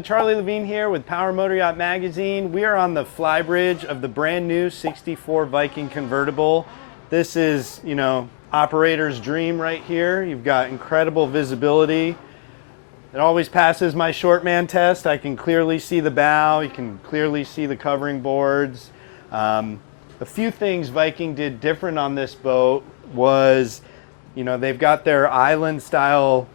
everyone, Charlie Levine here with Power Motor Yacht Magazine. We are on the Flybridge of the brand new 64 Viking convertible. This is, operator's dream right here. You've got incredible visibility. It always passes my short man test. I can clearly see the bow. You can clearly see the covering boards. A few things Viking did different on this boat was, they've got their island style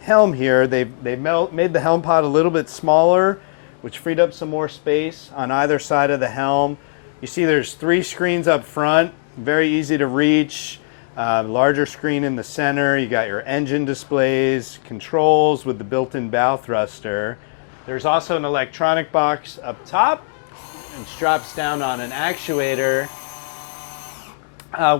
helm here. They've made the helm pod a little bit smaller, which freed up some more space on either side of the helm. You see there's 3 screens up front, very easy to reach. Larger screen in the center. You got your engine displays, controls with the built-in bow thruster. There's also an electronic box up top and straps down on an actuator.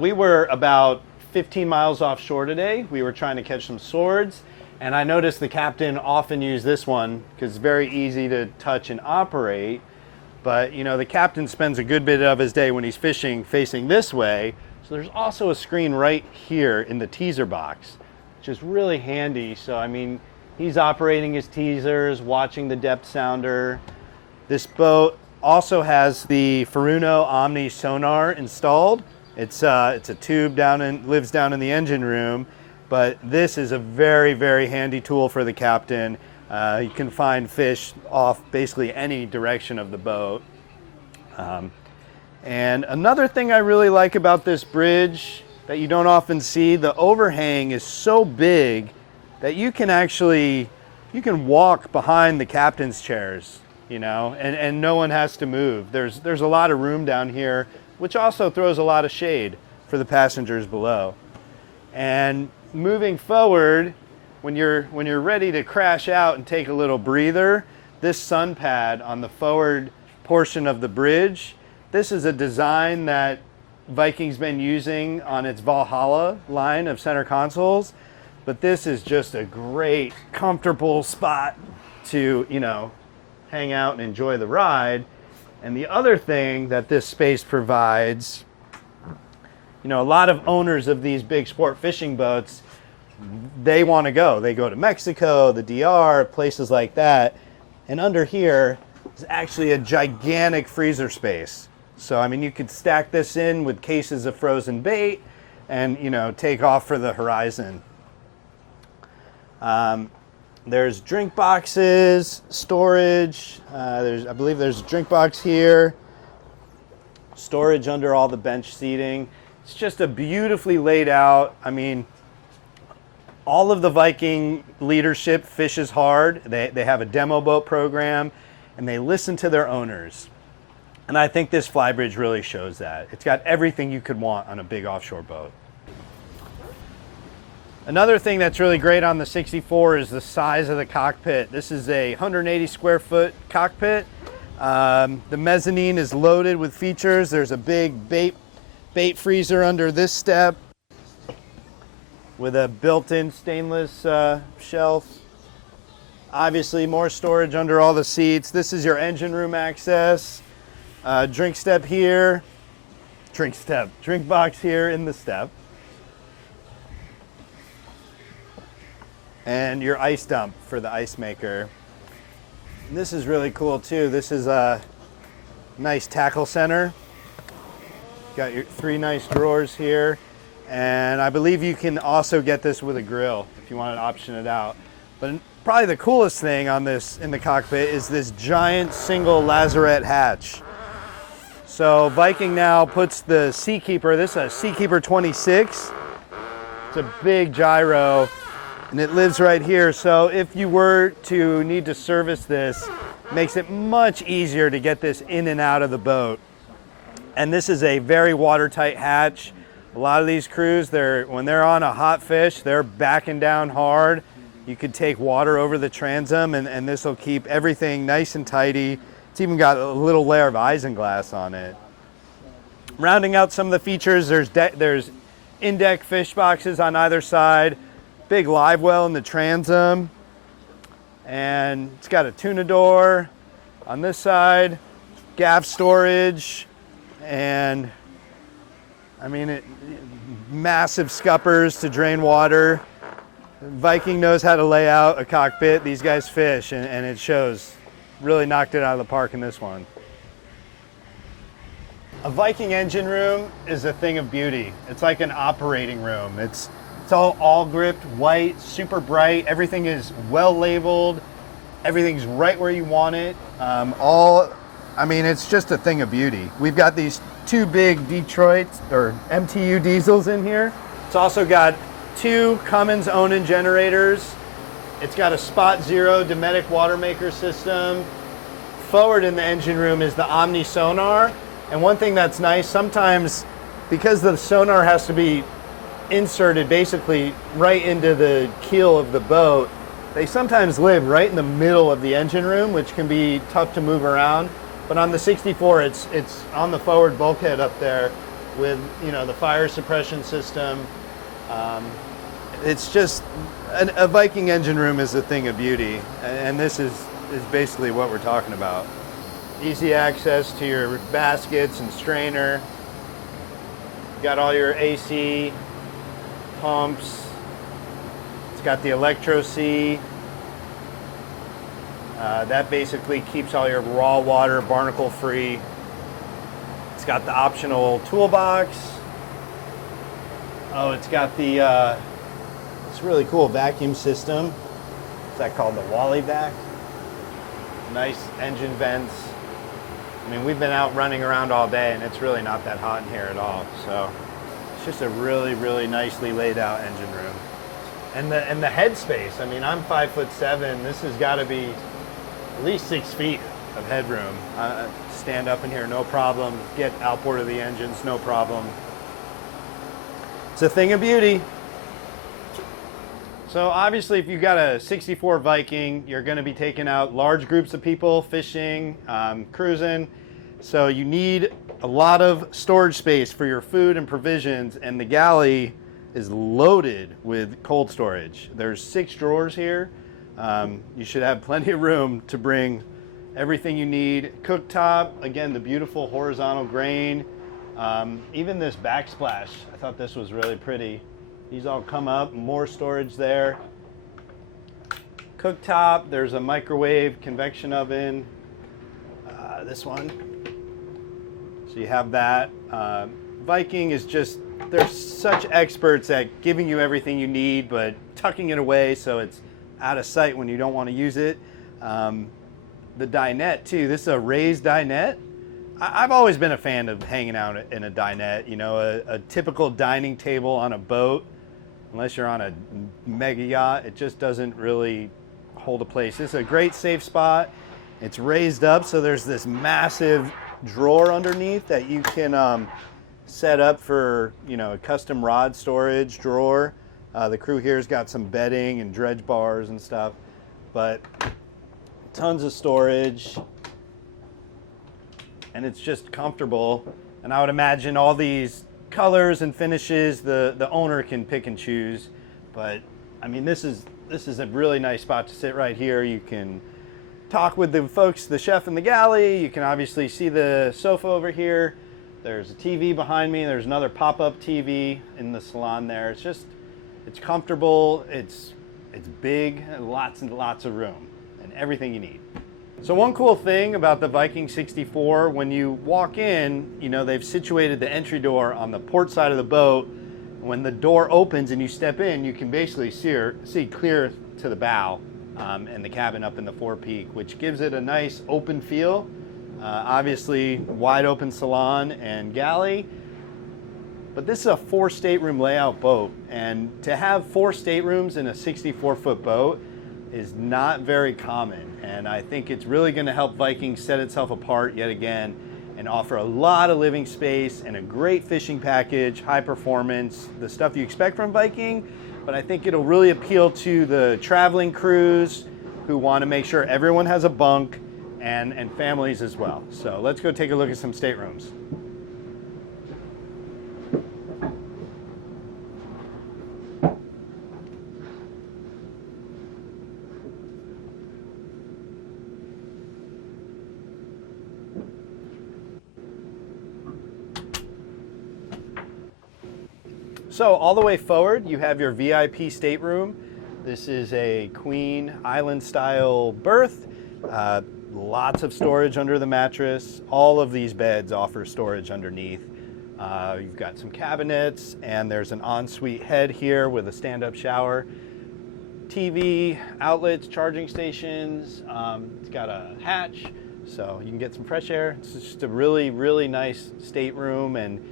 We were about 15 miles offshore today. We were trying to catch some swords. And I noticed the captain often used this one because it's very easy to touch and operate. But, the captain spends a good bit of his day when he's fishing facing this way. So there's also a screen right here in the teaser box, which is really handy. So, he's operating his teasers, watching the depth sounder. This boat also has the Furuno Omni sonar installed. It's a tube lives down in the engine room. But this is a very, very handy tool for the captain. You can find fish off basically any direction of the boat. And another thing I really like about this bridge that you don't often see, the overhang is so big that you can walk behind the captain's chairs, and no one has to move. There's a lot of room down here, which also throws a lot of shade for the passengers below. And moving forward, when you're ready to crash out and take a little breather, this sun pad on the forward portion of the bridge, this is a design that Viking's been using on its Valhalla line of center consoles, but this is just a great, comfortable spot to, hang out and enjoy the ride. And the other thing that this space provides, a lot of owners of these big sport fishing boats, they want to go. They go to Mexico, the DR, places like that. And under here is actually a gigantic freezer space. So, you could stack this in with cases of frozen bait and, take off for the horizon. There's drink boxes, storage. I believe there's a drink box here. Storage under all the bench seating. It's just a beautifully laid out. All of the Viking leadership fishes hard. They have a demo boat program, and they listen to their owners. And I think this Flybridge really shows that. It's got everything you could want on a big offshore boat. Another thing that's really great on the 64 is the size of the cockpit. This is a 180 square foot cockpit. The mezzanine is loaded with features. There's a big bait freezer under this step with a built-in stainless shelf. Obviously more storage under all the seats. This is your engine room access. Drink step here. Drink box here in the step. And your ice dump for the ice maker. And this is really cool too. This is a nice tackle center. Got your 3 nice drawers here. And I believe you can also get this with a grill if you want to option it out. But probably the coolest thing on this in the cockpit is this giant single lazarette hatch. So Viking now puts the Seakeeper, this is a Seakeeper 26. It's a big gyro and it lives right here. So if you were to need to service this, it makes it much easier to get this in and out of the boat. And this is a very watertight hatch. A lot of these crews, when they're on a hot fish, they're backing down hard. You could take water over the transom and this will keep everything nice and tidy. It's even got a little layer of isinglass on it. Rounding out some of the features, there's in-deck fish boxes on either side, big live well in the transom, and it's got a tuna door on this side, gaff storage, and massive scuppers to drain water. Viking knows how to lay out a cockpit. These guys fish, and it shows. Really knocked it out of the park in this one. A Viking engine room is a thing of beauty. It's like an operating room. It's all gripped, white, super bright. Everything is well labeled. Everything's right where you want it. I mean, it's just a thing of beauty. We've got these two big Detroit or MTU diesels in here. It's also got two Cummins Onan generators. It's got a Spot Zero Dometic water maker system. Forward in the engine room is the Omni sonar. And one thing that's nice, sometimes because the sonar has to be inserted basically right into the keel of the boat, they sometimes live right in the middle of the engine room, which can be tough to move around. But on the 64, it's on the forward bulkhead up there with, you know, the fire suppression system. It's just, a Viking engine room is a thing of beauty. And this is basically what we're talking about. Easy access to your baskets and strainer. Got all your AC, pumps. It's got the Electro C. That basically keeps all your raw water barnacle free. It's got the optional toolbox. Oh, it's got the, it's a really cool vacuum system. What's that called? The Wally vac. Nice engine vents. I mean, we've been out running around all day and it's really not that hot in here at all. So it's just a really, really nicely laid out engine room. And the headspace, I mean, I'm 5'7". This has got to be at least 6 feet of headroom. Stand up in here, no problem. Get outboard of the engines, no problem. It's a thing of beauty. So obviously, if you've got a 64 Viking, you're going to be taking out large groups of people, fishing, cruising. So you need a lot of storage space for your food and provisions, and the Galley is loaded with cold storage. There's 6 drawers here. You should have plenty of room to bring everything you need. Cooktop, again, the beautiful horizontal grain. Even this backsplash, I thought this was really pretty. These all come up, more storage there. Cooktop, there's a microwave convection oven. This one. So you have that. Viking is just, they're such experts at giving you everything you need, but tucking it away so it's out of sight when you don't want to use it. The dinette too, this is a raised dinette. I've always been a fan of hanging out in a dinette, you know, a typical dining table on a boat, unless you're on a mega yacht, it just doesn't really hold a place. This is a great safe spot. It's raised up, so there's this massive drawer underneath that you can set up for, you know, a custom rod storage drawer. The crew here's got some bedding and dredge bars and stuff, but tons of storage. And it's just comfortable. And I would imagine all these colors and finishes the owner can pick and choose. But I mean, this is a really nice spot to sit right here. You can talk with the folks, the chef in the galley. You can obviously see the sofa over here. There's a TV behind me. There's another pop-up TV in the salon there. It's comfortable. It's big, and lots of room and everything you need. So one cool thing about the Viking 64, when you walk in, you know, they've situated the entry door on the port side of the boat. When the door opens and you step in, you can basically see clear to the bow and the cabin up in the forepeak, which gives it a nice open feel. Obviously, wide open salon and galley. But this is a 4-stateroom layout boat, and to have 4 staterooms in a 64-foot boat is not very common, and I think it's really going to help Viking set itself apart yet again and offer a lot of living space and a great fishing package, high performance, the stuff you expect from Viking, but I think it'll really appeal to the traveling crews who want to make sure everyone has a bunk, and families as well. So let's go take a look at some staterooms. So all the way forward, you have your VIP stateroom. This is a queen island style berth. Lots of storage under the mattress. All of these beds offer storage underneath. You've got some cabinets, and there's an ensuite head here with a stand-up shower. TV, outlets, charging stations. It's got a hatch, so you can get some fresh air. It's just a really, really nice stateroom, and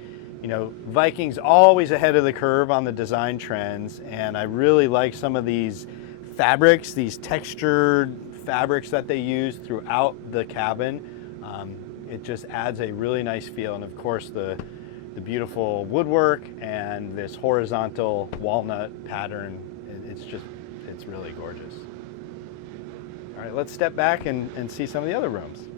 you know, Viking's always ahead of the curve on the design trends, and I really like some of these fabrics, these textured fabrics that they use throughout the cabin. It just adds a really nice feel, and of course the beautiful woodwork and this horizontal walnut pattern. It's really gorgeous. All right, let's step back and see some of the other rooms.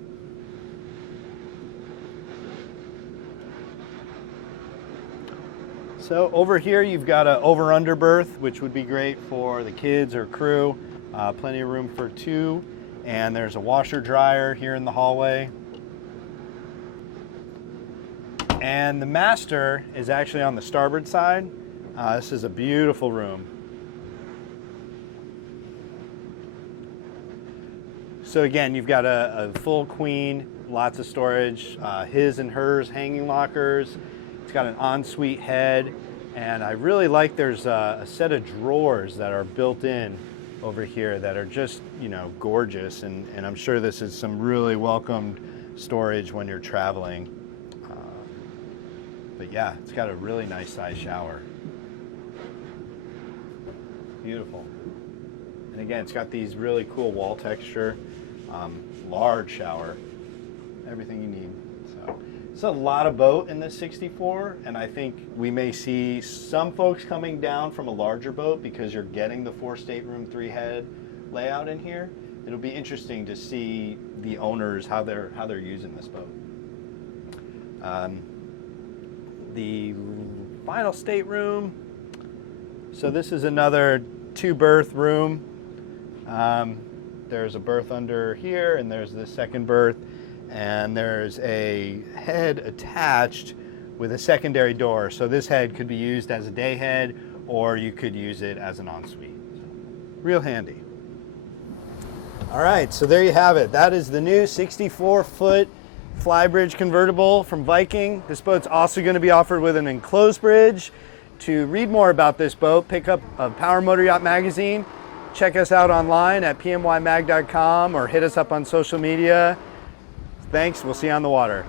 So over here you've got an over-under berth, which would be great for the kids or crew. Plenty of room for two. And there's a washer dryer here in the hallway. And the master is actually on the starboard side. This is a beautiful room. So again, you've got a full queen, lots of storage, his and hers hanging lockers. It's got an ensuite head, and I really like there's a set of drawers that are built in over here that are just, you know, gorgeous, and I'm sure this is some really welcomed storage when you're traveling. But yeah, it's got a really nice size shower. Beautiful. And again, it's got these really cool wall texture, large shower, everything you need. So it's a lot of boat in this 64, and I think we may see some folks coming down from a larger boat because you're getting the 4-stateroom 3-head layout in here. It'll be interesting to see the owners how they're using this boat. The final stateroom. So this is another 2-berth room. There's a berth under here, and there's the second berth, and there's a head attached with a secondary door. So this head could be used as a day head, or you could use it as an ensuite. Real handy. All right, so there you have it. That is the new 64-foot Flybridge convertible from Viking. This boat's also going to be offered with an enclosed bridge. To read more about this boat, pick up a Power Motor Yacht magazine. Check us out online at pmymag.com or hit us up on social media. Thanks, we'll see you on the water.